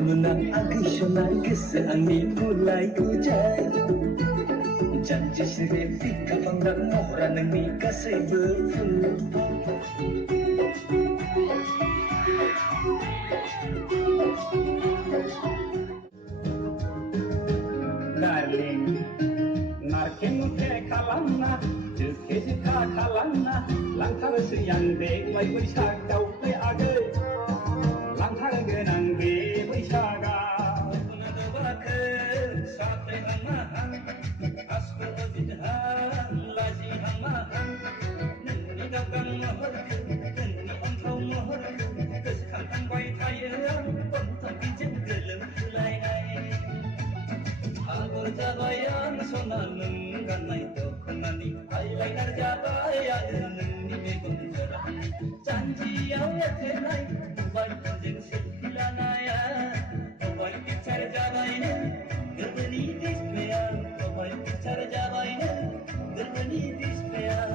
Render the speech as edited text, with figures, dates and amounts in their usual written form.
Menang agisional keseangin mulai hujan janji serefik kapang dan mohran yang dikasih berfulu darling narkin ke kalana jeke jika kalana langkar seyang dek mai bersak kau pe agai langkar genang be bersaga nada bakal sate hamahan asbal bidhan lazi hamahan ni dagang mahar ni antau mahar kesekan bai tayang pentang pijet gelem lai ai agur jabayan sonanung kanai dokonani ai lai nar jabaya ni begun cerah janji ya tenai bai